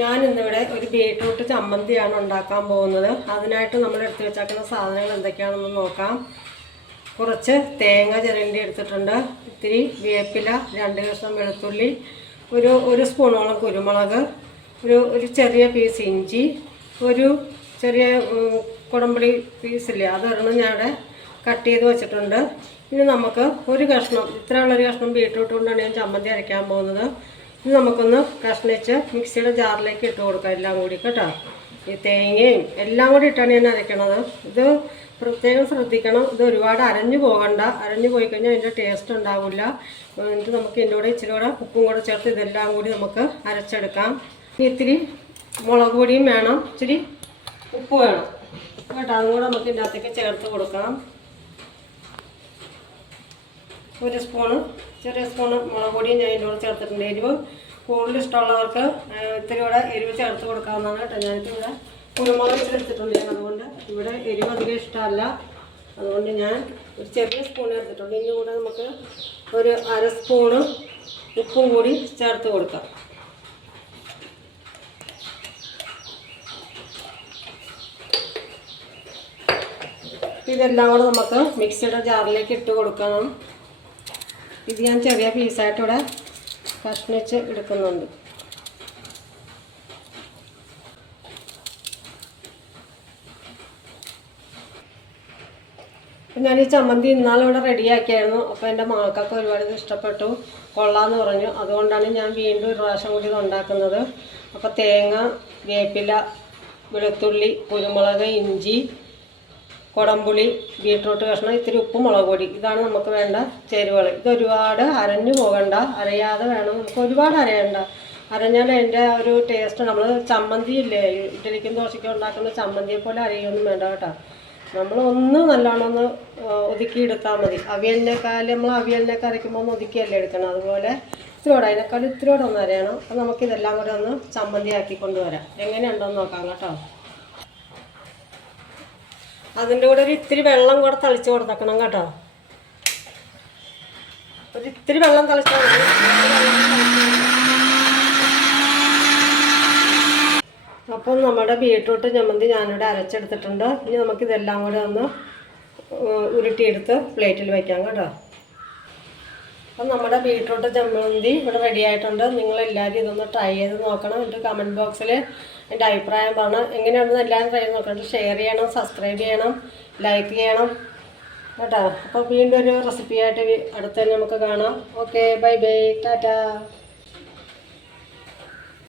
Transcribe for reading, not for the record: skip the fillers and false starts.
ഞാൻ ഇന്നിവിടെ ഒരു ബീട്രൂട്ട് ചമ്മന്തിയാണ് ഉണ്ടാക്കാൻ പോകുന്നത്. അതിനായിട്ട് നമ്മൾ എടുത്തു വെച്ചേക്കുന്ന സാധനങ്ങൾ എന്തൊക്കെയാണെന്ന് നോക്കാം. കുറച്ച് തേങ്ങ ചിരണ്ടി എടുത്തിട്ടുണ്ട്, ഇത്തിരി വേപ്പില, 2 കഷ്ണം വെളുത്തുള്ളി, ഒരു സ്പൂണോളം കുരുമുളക്, ഒരു ചെറിയ പീസ് ഇഞ്ചി, ഒരു ചെറിയ കുടംപുളി പീസില്ലേ, അതൊരെണ്ണം ഞാൻ കട്ട് ചെയ്ത് വെച്ചിട്ടുണ്ട്. ഇനി നമുക്ക് ഒരു കഷ്ണം, ഇത്രയുള്ളൊരു കഷ്ണം ബീട്രൂട്ട് കൊണ്ടാണ് ഞാൻ ചമ്മന്തി അരയ്ക്കാൻ പോകുന്നത്. ഇത് നമുക്കൊന്ന് കഷ്ണിച്ച് മിക്സിയുടെ ജാറിലേക്ക് ഇട്ട് കൊടുക്കാം, എല്ലാം കൂടി കേട്ടോ. ഈ തേങ്ങയും എല്ലാം കൂടി ഇട്ടാണ് ഞാൻ അരയ്ക്കണത്. ഇത് പ്രത്യേകം ശ്രദ്ധിക്കണം, ഇത് ഒരുപാട് അരഞ്ഞു പോകണ്ട. അരഞ്ഞു പോയി കഴിഞ്ഞാൽ അതിൻ്റെ ടേസ്റ്റ് ഉണ്ടാവില്ല. എന്നിട്ട് നമുക്ക് ഇതിൻ്റെ കൂടെ ഇച്ചിരി കൂടെ ഉപ്പും കൂടെ ചേർത്ത് ഇതെല്ലാം കൂടി നമുക്ക് അരച്ചെടുക്കാം. ഇത്തിരി മുളക് പൊടിയും വേണം, ഇച്ചിരി ഉപ്പ് വേണം കേട്ടോ. അതും കൂടെ നമുക്ക് ഇതിൻ്റെ അകത്തേക്ക് ചേർത്ത് കൊടുക്കാം. ഒരു സ്പൂണ്, ചെറിയ സ്പൂണ് മുളക് പൊടിയും ഞാൻ ഇതിൻ്റെ കൂടെ ചേർത്തിട്ടുണ്ട്. എരിവ് കൂടുതൽ ഇഷ്ടമുള്ളവർക്ക് ഇത്തിരി കൂടെ എരിവ് ചേർത്ത് കൊടുക്കാവുന്നതാണ് കേട്ടോ. ഞാനിപ്പോൾ ഇവിടെ കുരുമുളക് ചേർത്തിട്ടുണ്ട്. ഞാൻ അതുകൊണ്ട് ഇവിടെ എരിവ് അധികം ഇഷ്ടമല്ല, അതുകൊണ്ട് ഞാൻ ഒരു ചെറിയ സ്പൂൺ എടുത്തിട്ടുണ്ട്. ഇതിൻ്റെ കൂടെ നമുക്ക് ഒരു 1/2 സ്പൂണ് ഉപ്പും കൂടി ചേർത്ത് കൊടുക്കാം. ഇതെല്ലാം കൂടെ നമുക്ക് മിക്സിയുടെ ജാറിലേക്ക് ഇട്ട് കൊടുക്കണം. ഇത് ഞാൻ ചെറിയ പീസായിട്ട് ഇവിടെ കഷ്ണിച്ച് എടുക്കുന്നുണ്ട്. ഞാൻ ഈ ചമ്മന്തി ഇന്നാളിവിടെ റെഡിയാക്കിയായിരുന്നു. അപ്പോൾ എൻ്റെ മക്കൾക്ക് ഒരുപാട് ഇഷ്ടപ്പെട്ടു, കൊള്ളാമെന്ന് പറഞ്ഞു. അതുകൊണ്ടാണ് ഞാൻ വീണ്ടും ഒരു പ്രാവശ്യം കൂടി ഇത് ഉണ്ടാക്കുന്നത്. അപ്പോൾ തേങ്ങ, വേപ്പില, വെളുത്തുള്ളി, കുരുമുളക്, ഇഞ്ചി, കുടംപുളി, ബീട്രൂട്ട് കഷ്ണം, ഇത്തിരി ഉപ്പ്, മുളക് പൊടി, ഇതാണ് നമുക്ക് വേണ്ട ചേരുവകൾ. ഇത് ഒരുപാട് അരഞ്ഞു പോകണ്ട, അരയാതെ വേണം. നമുക്ക് ഒരുപാട് അരയണ്ട. അരഞ്ഞാൽ അതിൻ്റെ ഒരു ടേസ്റ്റ്, നമ്മൾ ചമ്മന്തി ഇല്ലേ, ഇഡ്ഡലിക്കും ദോശയ്ക്കും ഉണ്ടാക്കുന്ന ചമ്മന്തിയെ പോലെ അരയൊന്നും വേണ്ട കേട്ടോ. നമ്മൾ ഒന്ന് നല്ലോണം ഒന്ന് ഒതുക്കിയെടുത്താൽ മതി. നമ്മൾ അവിയലിനൊക്കെ അരയ്ക്കുമ്പോൾ ഒന്ന് ഒതുക്കിയല്ലേ എടുക്കണം, അതുപോലെ ഇത്തിരിയോടെ, അതിനേക്കാളും ഇത്തിരിയോടെ ഒന്ന് അരയണം. അപ്പം നമുക്കിതെല്ലാം കൂടെ ഒന്ന് ചമ്മന്തി ആക്കി കൊണ്ടുവരാം. എങ്ങനെയുണ്ടോയെന്ന് നോക്കാം കേട്ടോ. അതിൻ്റെ കൂടെ ഒരു ഇത്തിരി വെള്ളം കൂടെ തളിച്ച് കൊടുത്തേക്കണം കേട്ടോ. ഒരു ഇത്തിരി വെള്ളം തളിച്ചാൽ മതി. അപ്പം നമ്മുടെ ബീട്രൂട്ട് ചമ്മന്തി ഞാനിവിടെ അരച്ചെടുത്തിട്ടുണ്ട്. ഇനി നമുക്കിതെല്ലാം കൂടെ ഒന്ന് ഉരുട്ടിയെടുത്ത് പ്ലേറ്റിൽ വയ്ക്കാം കേട്ടോ. അപ്പം നമ്മുടെ ബീട്രൂട്ട് ചമ്മന്തി ഇവിടെ റെഡി ആയിട്ടുണ്ട്. നിങ്ങളെല്ലാവരും ഇതൊന്ന് ട്രൈ ചെയ്ത് നോക്കണം. എന്നിട്ട് കമൻറ്റ് ബോക്സിൽ എൻ്റെ അഭിപ്രായം പറഞ്ഞാൽ എങ്ങനെയാണെന്ന് എല്ലാവരും ട്രൈ ചെയ്ത് നോക്കണം. ഷെയർ ചെയ്യണം, സബ്സ്ക്രൈബ് ചെയ്യണം, ലൈക്ക് ചെയ്യണം കേട്ടോ. അപ്പോൾ വീണ്ടും ഒരു റെസിപ്പിയായിട്ട് അടുത്ത് തന്നെ നമുക്ക് കാണാം. Okay, bye bye, Tata.